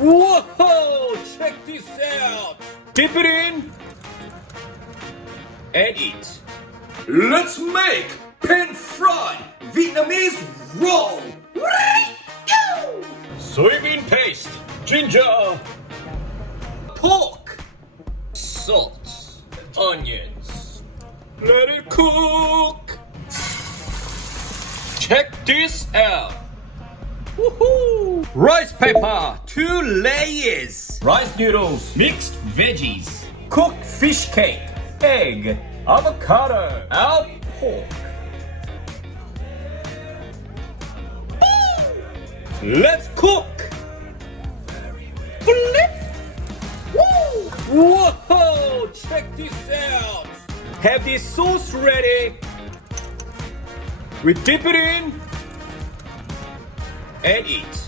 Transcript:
Whoa! Check this out! Dip it in and eat. Let's make pan-fried Vietnamese roll! Soybean paste, ginger, pork, salt, onions. Let it cook. Check this out. Woohoo! Rice paper, 2 layers. Rice noodles, mixed veggies, cooked fish cake, egg, avocado, out pork. Let's cook. Flip. Woo! Whoa! Check this out. Have this sauce ready. We dip it in and eat.